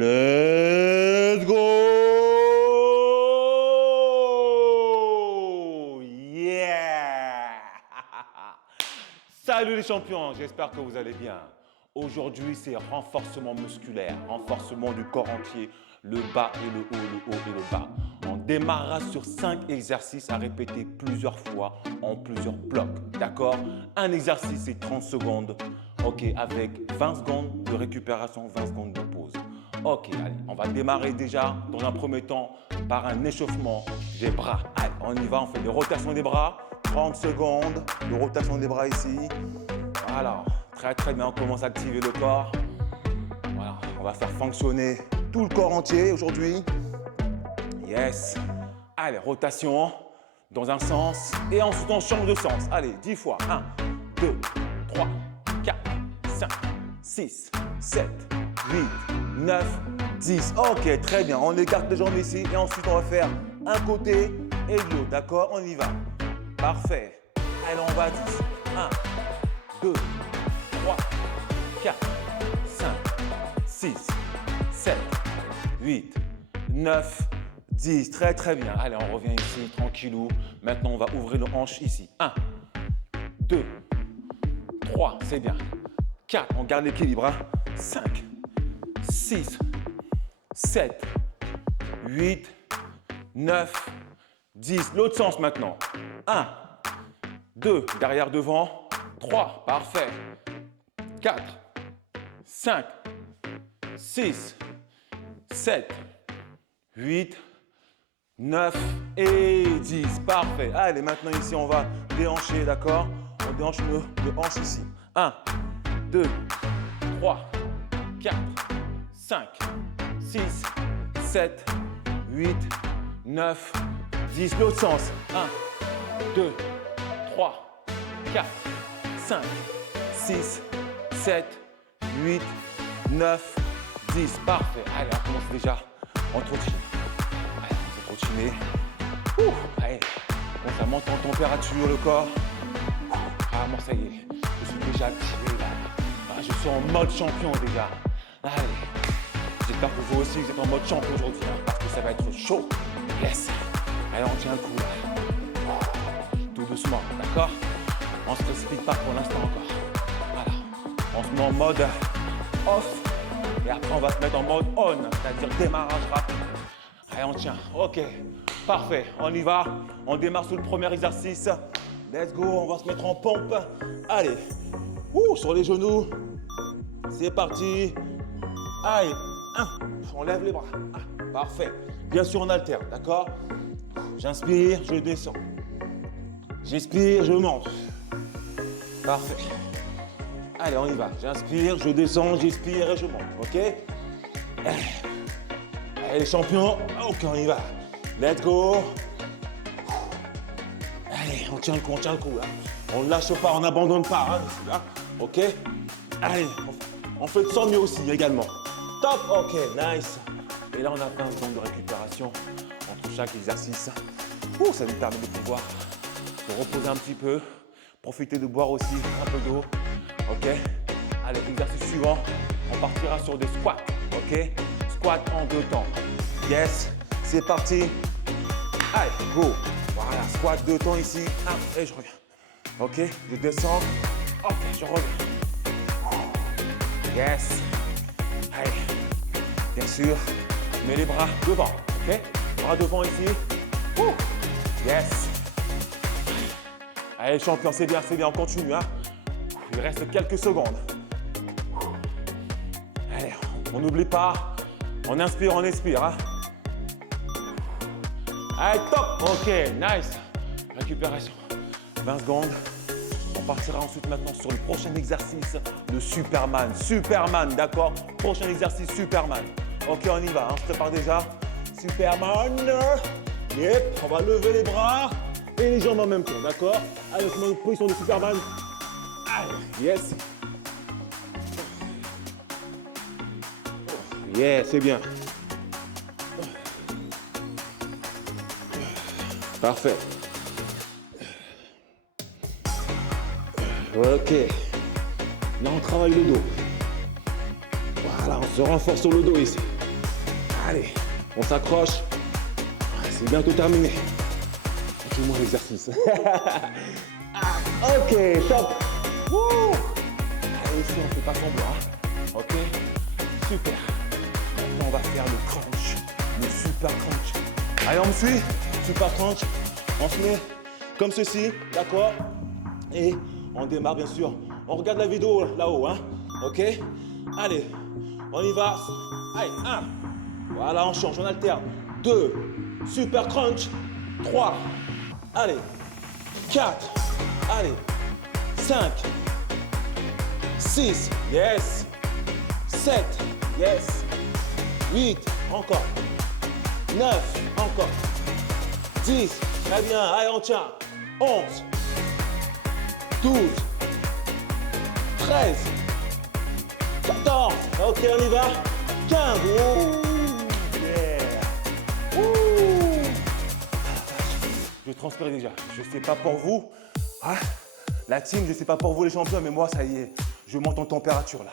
Let's go! Yeah! Salut les champions, j'espère que vous allez bien. Aujourd'hui, c'est renforcement musculaire, renforcement du corps entier, le bas et le haut et le bas. On démarrera sur 5 exercices à répéter plusieurs fois en plusieurs blocs, d'accord? Un exercice, c'est 30 secondes, ok, avec 20 secondes de récupération, 20 secondes de pause. Ok, allez, on va démarrer déjà dans un premier temps par un échauffement des bras. Allez, on y va, on fait des rotations des bras. 30 secondes de rotation des bras ici. Voilà, très bien, on commence à activer le corps. Voilà, on va faire fonctionner tout le corps entier aujourd'hui. Yes. Allez, rotation dans un sens et ensuite on change de sens. Allez, 10 fois. 1, 2, 3, 4, 5, 6, 7, 8, 9, 10. Ok, très bien. On écarte les jambes ici et ensuite on va faire un côté et l'autre. D'accord? On y va. Parfait. Allez, on va à 10. 1, 2, 3, 4, 5, 6, 7, 8, 9, 10. Très bien. Allez, on revient ici, tranquillou. Maintenant, on va ouvrir le hanche ici. 1, 2, 3, c'est bien. 4, on garde l'équilibre. 5, 6, 7, 8, 9, 10. L'autre sens maintenant. 1, 2, derrière devant. 3, parfait. 4, 5, 6, 7, 8, 9 et 10. Parfait. Allez, maintenant ici, on va déhancher, d'accord? On déhanche le hanche ici. 1, 2, 3, 4, 5, 6, 7, 8, 9, 10. L'autre sens. 1, 2, 3, 4, 5, 6, 7, 8, 9, 10. Parfait. Allez, on commence déjà. On trottine. Allez, on va trottiner. Allez, bon, ça monte en température le corps. Ah, moi, ça y est. Je suis déjà activé là. Ah, je suis en mode champion déjà. Allez. J'espère que vous aussi, vous êtes en mode champion aujourd'hui. Hein, parce que ça va être chaud. Yes. Allez, on tient le coup là. Tout doucement, d'accord? On ne se précipite pas pour l'instant encore. Voilà. On se met en mode off. Et après, on va se mettre en mode on. C'est-à-dire démarrage rapide. Allez, on tient. Ok. Parfait. On y va. On démarre sur le premier exercice. Let's go. On va se mettre en pompe. Allez. Sur les genoux. C'est parti. Allez. On lève les bras. Parfait. Bien sûr, on alterne. D'accord? J'inspire, je descends. J'expire, je monte. Parfait. Allez, on y va. J'inspire, je descends, j'expire et je monte. Ok? Allez, les champions. Ok, on y va. Let's go. Allez, on tient le coup, Là. On ne lâche pas, on n'abandonne pas. Hein, là. Ok? Allez, on fait de son mieux aussi également. Top. Ok, nice. Et là, on a 20 secondes de récupération entre chaque exercice. Ça nous permet de pouvoir se reposer un petit peu. Profiter de boire aussi un peu d'eau. Ok? Allez, exercice suivant. On partira sur des squats. Ok? Squat en 2 temps. Yes. C'est parti. Allez, go. Voilà, squat 2 temps ici. Et je reviens. Ok? Je descends. Ok, je reviens. Yes. Allez. Bien sûr. Je mets les bras devant. Ok? Bras devant ici. Yes. Allez, champion, c'est bien, on continue. Hein. Il reste quelques secondes. Allez, on n'oublie pas. On inspire, on expire. Hein. Allez, top. Ok, nice. Récupération. 20 secondes. On partira ensuite maintenant sur le prochain exercice, le Superman. Superman, d'accord? Prochain exercice, Superman. Ok, on y va. Hein. On se prépare déjà. Superman. Yep, on va lever les bras et les jambes en même temps, d'accord? Allez, on se met en position de Superman. Allez, yes. Yeah, c'est bien. Parfait. Ok. Là, on travaille le dos. Voilà, on se renforce sur le dos ici. Allez, on s'accroche. C'est bientôt terminé. Tout le monde l'exercice. Ok, top. Wouh. Allez, ici, on ne fait pas semblant. Ok, super. Maintenant, on va faire le crunch, le super crunch. Allez, on me suit. Super crunch. On se met comme ceci, d'accord? Et on démarre, bien sûr. On regarde la vidéo là-haut, hein? Ok? Allez, on y va. Allez, 1. Voilà, on change, on alterne. 2. Super crunch. 3. Allez. 4. Allez. 5. 6. Yes. 7. Yes. 8. Encore. 9. Encore. 10. Très bien. Allez, on tient. 11. 12. 13. 14. Ok, on y va. 15. Oh, yeah. Ouh. Je transpire déjà. Je sais pas pour vous. Hein? La team, je sais pas pour vous les champions, mais moi, ça y est. Je monte en température là.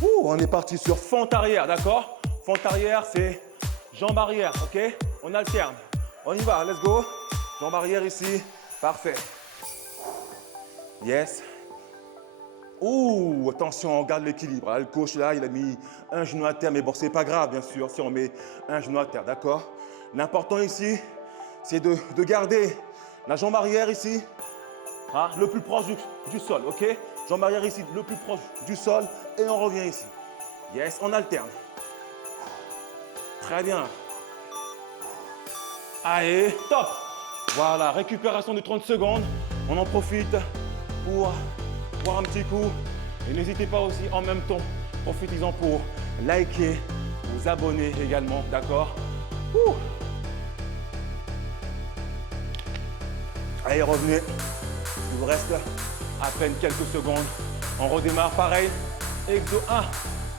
Ouh, on est parti sur fente arrière, d'accord? Fente arrière, c'est jambe arrière, ok? On alterne. On y va, let's go. Jambe arrière ici. Parfait. Yes. Ouh, attention, on garde l'équilibre. Le coach là, il a mis un genou à terre, mais bon, c'est pas grave, bien sûr, si on met un genou à terre, d'accord? L'important ici, c'est de garder la jambe arrière ici, hein, le plus proche du sol, ok? Jambe arrière ici, le plus proche du sol, et on revient ici. Yes, on alterne. Très bien. Allez, top. Voilà, récupération de 30 secondes. On en profite pour boire un petit coup. Et n'hésitez pas aussi en même temps, profitez-en pour liker, vous abonner également, d'accord? Allez, revenez. Il vous reste à peine quelques secondes. On redémarre pareil. Exo 1.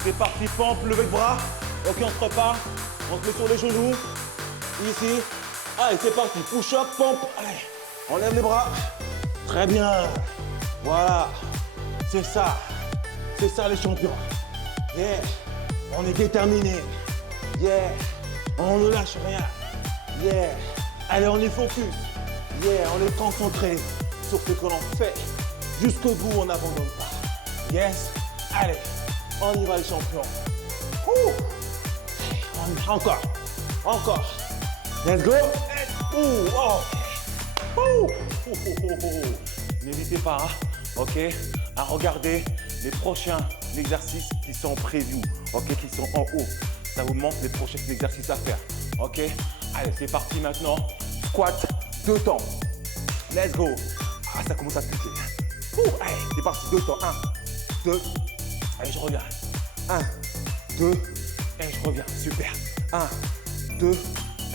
C'est parti, pompe, levée de bras. Ok, on se repart. On se met sur les genoux. Ici. Allez, c'est parti. Push-up, pompe. Allez, on lève les bras. Très bien. Voilà. C'est ça. C'est ça les champions. Yeah. On est déterminés. Yeah. On ne lâche rien. Yeah. Allez, on est focus. Yeah. On est concentré sur ce que l'on fait. Jusqu'au bout, on n'abandonne pas. Yes. Allez. On y va les champions. Encore. Encore. Let's go. Oh. N'hésitez pas, hein, ok, à regarder les prochains exercices qui sont prévus, ok, qui sont en haut. Ça vous montre les prochains exercices à faire, ok. Allez, c'est parti maintenant. Squat, 2 temps. Let's go. Ah, ça commence à piquer. Allez, c'est parti, 2 temps. 1, 2. Allez, je reviens. 1, 2, et je reviens. Super. 1, 2,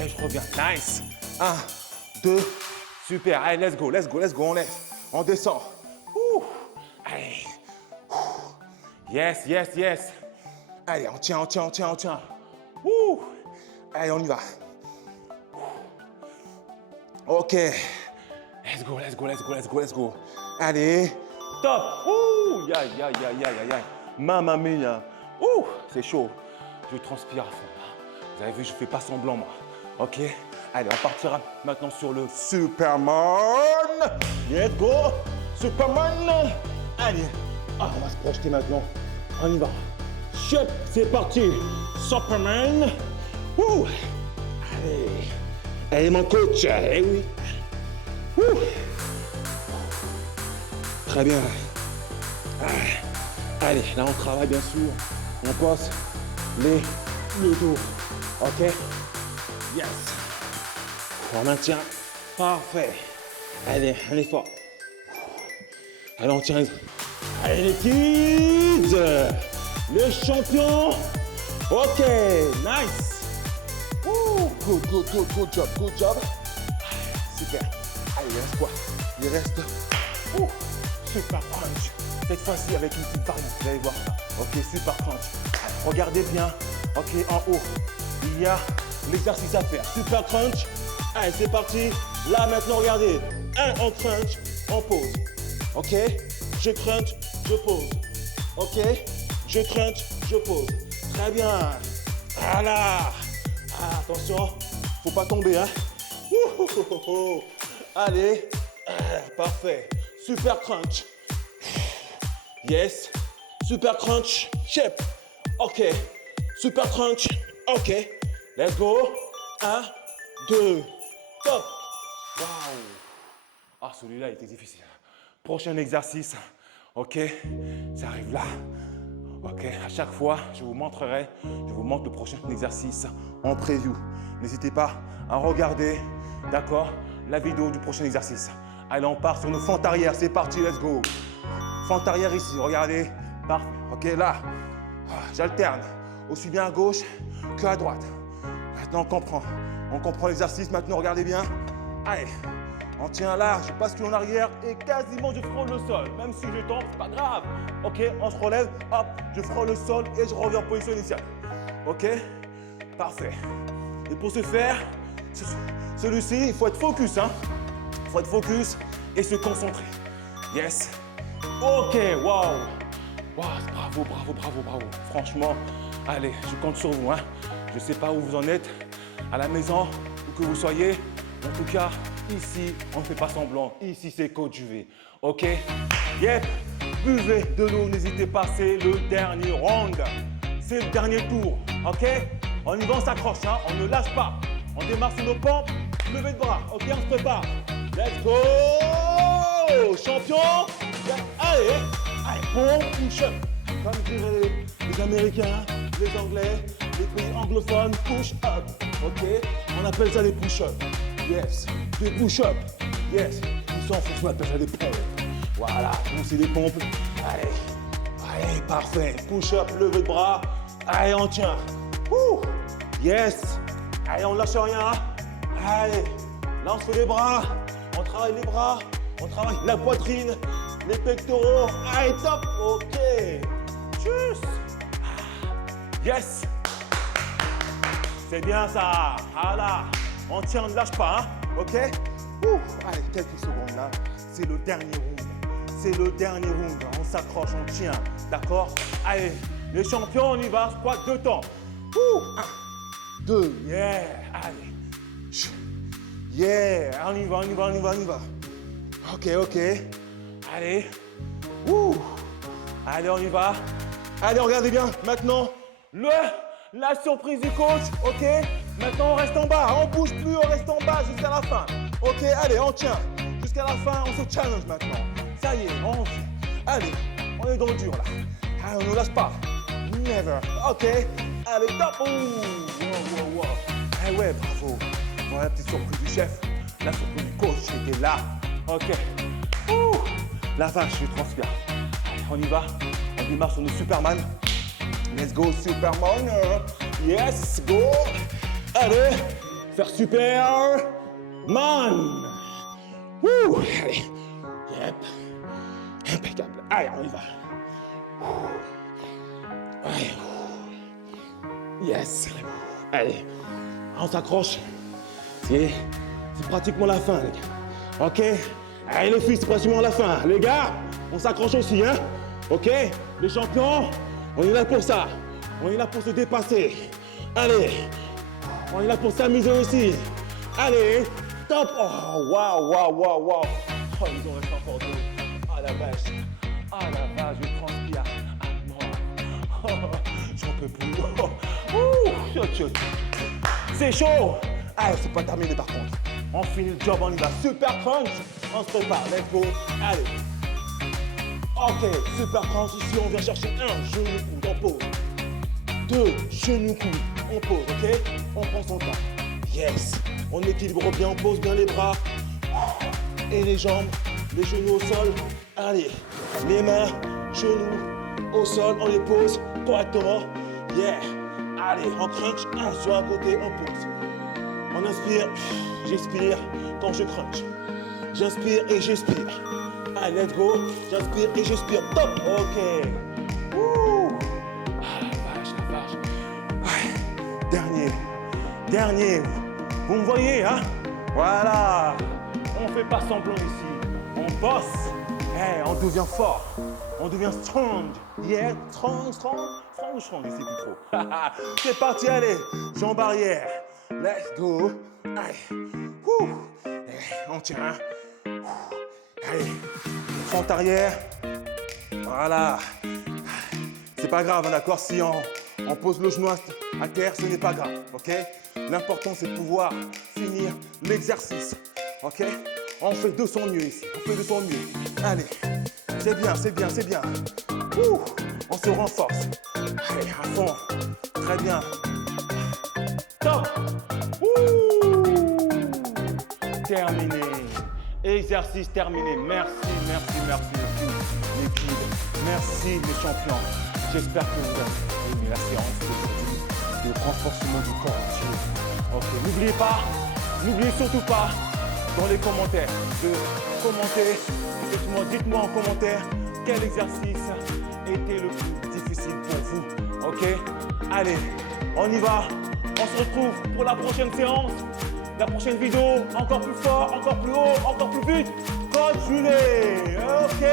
et je reviens. Nice. 1, 2, super. Allez, let's go, let's go, let's go. On lève, on descend. Allez. Yes, yes, yes. Allez, on tient, on tient, on tient, on tient. Allez, on y va. Ok. Let's go, let's go, let's go, let's go, let's go. Allez. Top. Aïe, aïe, aïe, aïe, aïe, aïe. Mamma mia. C'est chaud. Je transpire à fond. Vous avez vu, je fais pas semblant, moi. Ok. Allez, on partira maintenant sur le Superman. Let's go. Superman. Allez. On va se projeter maintenant. On y va. Chut, c'est parti. Superman. Allez. Allez, mon coach. Eh oui. Très bien. Allez, là on travaille bien sûr. On passe le dos. Ok? Yes. On maintient. Parfait. Allez, un effort. Allez, on tient. Allez les kids. Les champions. Ok, nice. Good, good, good, good job, good job. Super. Allez, il reste quoi? Il reste super crunch. Cette fois-ci avec une petite variante, vous allez voir. Ok, super crunch. Regardez bien. Ok, en haut, il y a l'exercice à faire. Super crunch. Allez, c'est parti. Là, maintenant, regardez. On crunch, on pose. Ok, je crunch, je pose. Ok, je crunch, je pose. Très bien. Voilà. Attention, faut pas tomber, hein. Allez, parfait. Super crunch. Yes. Super crunch. Chip. Ok. Super crunch. Ok. Let's go. 1, 2, top. Waouh. Ah, celui-là était difficile. Prochain exercice. Ok, ça arrive là. Ok, à chaque fois, je vous montre le prochain exercice en preview. N'hésitez pas à regarder, d'accord, la vidéo du prochain exercice. Allez, on part sur nos fentes arrière. C'est parti, let's go. Fente arrière ici, regardez. Parfait. Ok, là, j'alterne aussi bien à gauche qu'à droite. Maintenant, on comprend l'exercice. Maintenant, regardez bien. Allez, on tient large, je bascule en arrière et quasiment je frôle le sol. Même si je tombe, c'est pas grave. Ok, on se relève, hop, je frôle le sol et je reviens en position initiale. Ok, parfait. Et pour ce faire, celui-ci, il faut être focus, hein. Il faut être focus et se concentrer. Yes. Ok, waouh. Waouh, bravo, bravo, bravo, bravo. Franchement, allez, je compte sur vous, hein. Je sais pas où vous en êtes, à la maison, où que vous soyez. En tout cas, ici, on ne fait pas semblant. Ici, c'est Coach UV. OK? Yep. Buvez de l'eau, n'hésitez pas. C'est le dernier round. C'est le dernier tour. OK? On y va, on s'accroche. Hein? On ne lâche pas. On démarre sur nos pompes. Levez de bras. OK? On se prépare. Let's go! Champion! Allez! Allez, pompe, push-up. Comme diraient les Américains, les Anglais, les pays anglophones, push-up. OK? On appelle ça des push-ups. Yes, des push-ups. Yes, ils s'en foutent, on appelle ça des pompes. Voilà, nous c'est des pompes. Allez, allez, parfait. Push-up, levée de bras. Allez, on tient. Ouh. Yes. Allez, on lâche rien. Allez, là on se fait les bras. On travaille les bras. On travaille la poitrine, les pectoraux. Allez, top. Ok. Tchuss. Yes. C'est bien ça. Voilà. On tient, on ne lâche pas, hein? OK? Ouh, allez, quelques secondes là. C'est le dernier round. C'est le dernier round. On s'accroche, on tient. D'accord? Allez, les champions, on y va. Squat 2 temps. Ouh, 1, 2, yeah. Allez. Yeah, on y va, on y va, on y va, on y va. OK, OK. Allez. Ouh. Allez, on y va. Allez, regardez bien. Maintenant, la surprise du coach. OK? Maintenant, on reste en bas, on bouge plus, on reste en bas jusqu'à la fin. Ok, allez, on tient. Jusqu'à la fin, on se challenge maintenant. Ça y est, allez, on est dans le dur là. Allez, on ne lâche pas. Never. Ok, allez, top. Ouh, wow, wow, wow. Eh ouais, bravo. Voilà la petite surprise du chef. La surprise du coach était là. Ok. Ouh, la vache, je transpire. Allez, on y va. On démarre sur nos Superman. Let's go, Superman. Yes, go. Allez, faire Superman. Wouh, allez. Yep. Impeccable. Allez, on y va. Allez. Yes. Allez, on s'accroche. C'est pratiquement la fin, les gars. OK? Allez, les filles, c'est pratiquement la fin. Les gars, on s'accroche aussi, hein? OK? Les champions, on est là pour ça. On est là pour se dépasser. Allez. On est là pour s'amuser aussi. Allez, top. Oh, waouh, waouh, waouh, waouh. Oh, ils ont resté encore deux. Ah, la vache. Ah, la vache, je transpire. Ah, non. Oh, j'en peux plus. Oh. Ouh, c'est chaud. Allez, c'est pas terminé par contre. On finit le job, on y va. Super crunch. On se prépare. Let's go. Allez. OK, super crunch. Ici, on vient chercher un genou coude. On pose. 2 genoux coude. On pose, OK? On prend son temps. Yes. On équilibre bien, on pose bien les bras. Et les jambes, les genoux au sol. Allez. Les mains, genoux au sol, on les pose correctement. Yeah. Allez, on crunch. Un sur un côté, on pose. On inspire, j'expire quand je crunch. J'inspire et j'expire. Allez, let's go. J'inspire et j'expire. Top. OK. Ouh. La vache. Ouais. Dernier. Vous me voyez, hein? Voilà. On fait pas semblant ici. On bosse. Hey, on devient fort. On devient strong. Yeah, strong. Strong ou strong, je sais plus trop. C'est parti, allez. Jambes arrière. Let's go. Allez. Ouh. On tient. Allez. Fente arrière. Voilà. C'est pas grave, d'accord, si on pose le genou à terre, ce n'est pas grave, ok? L'important, c'est de pouvoir finir l'exercice, ok? On fait de son mieux ici, on fait de son mieux. Allez, c'est bien, c'est bien, c'est bien. Ouh, on se renforce. Allez, à fond. Très bien. Top. Ouh. Terminé. Exercice terminé. Merci, merci, merci, merci, l'équipe. Merci, les champions. J'espère que vous avez aimé la séance d'aujourd'hui de renforcement du corps entier. Ok, n'oubliez surtout pas dans les commentaires de commenter. Effectivement, dites-moi en commentaire quel exercice était le plus difficile pour vous. Ok, allez, on y va. On se retrouve pour la prochaine séance. La prochaine vidéo, encore plus fort, encore plus haut, encore plus vite. Continuez. Ok.